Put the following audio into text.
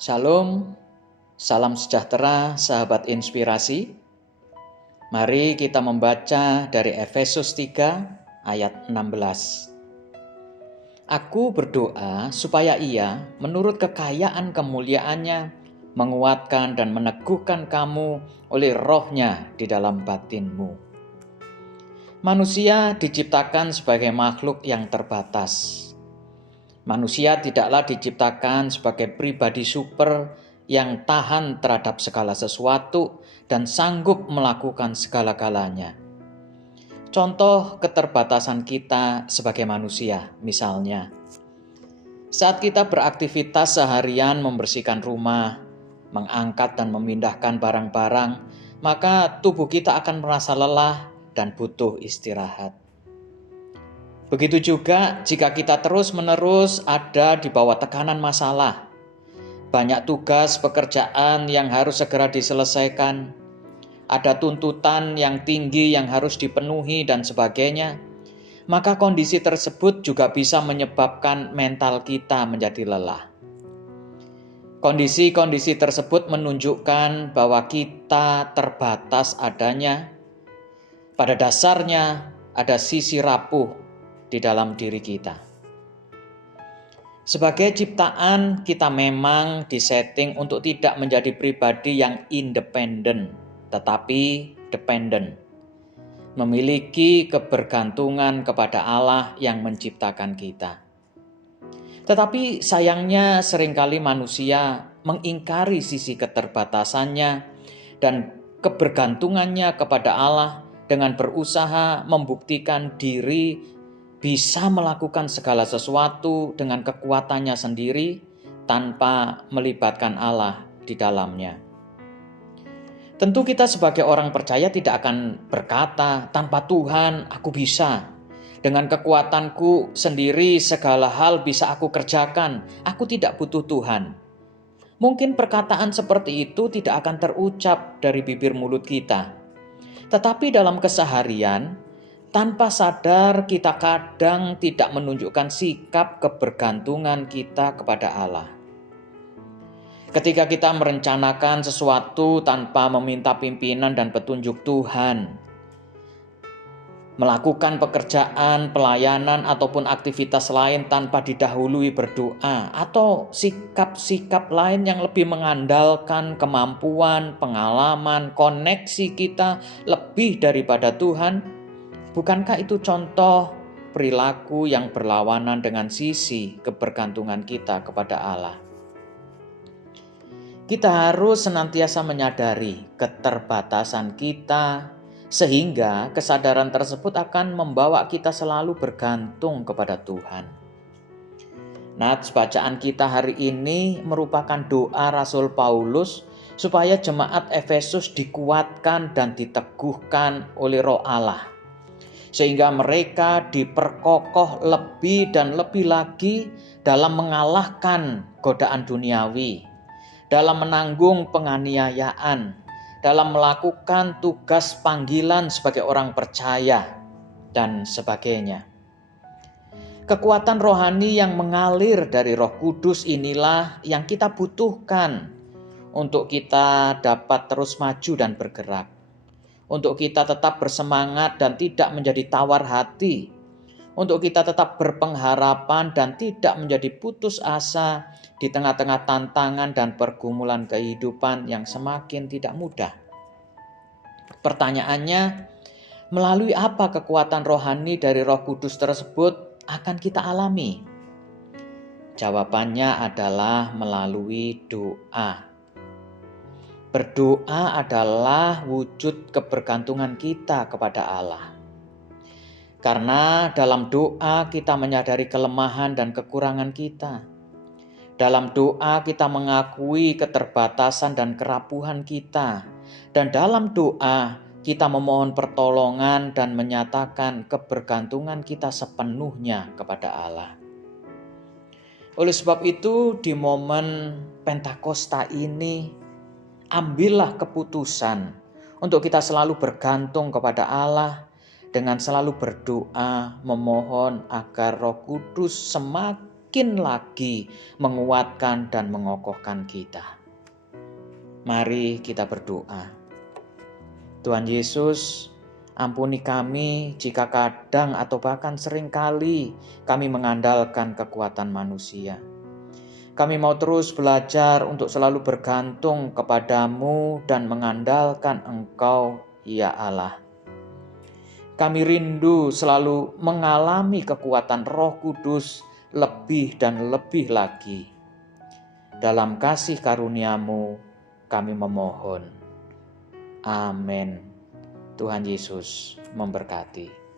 Shalom, salam sejahtera sahabat inspirasi. Mari kita membaca dari Efesus 3 ayat 16. Aku berdoa supaya Ia menurut kekayaan kemuliaannya menguatkan dan meneguhkan kamu oleh rohnya di dalam batinmu. Manusia diciptakan sebagai makhluk yang terbatas. Manusia tidaklah diciptakan sebagai pribadi super yang tahan terhadap segala sesuatu dan sanggup melakukan segala-galanya. Contoh keterbatasan kita sebagai manusia, misalnya, saat kita beraktivitas seharian membersihkan rumah, mengangkat dan memindahkan barang-barang, maka tubuh kita akan merasa lelah dan butuh istirahat. Begitu juga jika kita terus-menerus ada di bawah tekanan masalah, banyak tugas pekerjaan yang harus segera diselesaikan, ada tuntutan yang tinggi yang harus dipenuhi dan sebagainya, maka kondisi tersebut juga bisa menyebabkan mental kita menjadi lelah. Kondisi-kondisi tersebut menunjukkan bahwa kita terbatas adanya. Pada dasarnya ada sisi rapuh di dalam diri kita. Sebagai ciptaan, kita memang disetting untuk tidak menjadi pribadi yang independen, tetapi dependent. Memiliki kebergantungan kepada Allah yang menciptakan kita. Tetapi sayangnya seringkali manusia mengingkari sisi keterbatasannya dan kebergantungannya kepada Allah dengan berusaha membuktikan diri bisa melakukan segala sesuatu dengan kekuatannya sendiri tanpa melibatkan Allah di dalamnya. Tentu kita sebagai orang percaya tidak akan berkata, tanpa Tuhan aku bisa. Dengan kekuatanku sendiri segala hal bisa aku kerjakan, aku tidak butuh Tuhan. Mungkin perkataan seperti itu tidak akan terucap dari bibir mulut kita. Tetapi dalam keseharian, tanpa sadar kita kadang tidak menunjukkan sikap kebergantungan kita kepada Allah. Ketika kita merencanakan sesuatu tanpa meminta pimpinan dan petunjuk Tuhan, melakukan pekerjaan, pelayanan, ataupun aktivitas lain tanpa didahului berdoa, atau sikap-sikap lain yang lebih mengandalkan kemampuan, pengalaman, koneksi kita lebih daripada Tuhan, bukankah itu contoh perilaku yang berlawanan dengan sisi kebergantungan kita kepada Allah? Kita harus senantiasa menyadari keterbatasan kita, sehingga kesadaran tersebut akan membawa kita selalu bergantung kepada Tuhan. Nats bacaan kita hari ini merupakan doa Rasul Paulus supaya jemaat Efesus dikuatkan dan diteguhkan oleh Roh Allah, sehingga mereka diperkokoh lebih dan lebih lagi dalam mengalahkan godaan duniawi, dalam menanggung penganiayaan, dalam melakukan tugas panggilan sebagai orang percaya, dan sebagainya. Kekuatan rohani yang mengalir dari Roh Kudus inilah yang kita butuhkan untuk kita dapat terus maju dan bergerak. Untuk kita tetap bersemangat dan tidak menjadi tawar hati. Untuk kita tetap berpengharapan dan tidak menjadi putus asa di tengah-tengah tantangan dan pergumulan kehidupan yang semakin tidak mudah. Pertanyaannya, melalui apa kekuatan rohani dari Roh Kudus tersebut akan kita alami? Jawabannya adalah melalui doa. Berdoa adalah wujud kebergantungan kita kepada Allah. Karena dalam doa kita menyadari kelemahan dan kekurangan kita. Dalam doa kita mengakui keterbatasan dan kerapuhan kita. Dan dalam doa kita memohon pertolongan dan menyatakan kebergantungan kita sepenuhnya kepada Allah. Oleh sebab itu di momen Pentakosta ini, ambillah keputusan untuk kita selalu bergantung kepada Allah dengan selalu berdoa, memohon agar Roh Kudus semakin semakin lagi menguatkan dan mengokohkan kita. Mari kita berdoa. Tuhan Yesus, ampuni kami jika kadang atau bahkan seringkali kami mengandalkan kekuatan manusia. Kami mau terus belajar untuk selalu bergantung kepadamu dan mengandalkan Engkau, ya Allah. Kami rindu selalu mengalami kekuatan Roh Kudus lebih dan lebih lagi. Dalam kasih karunia-Mu kami memohon. Amin. Tuhan Yesus memberkati.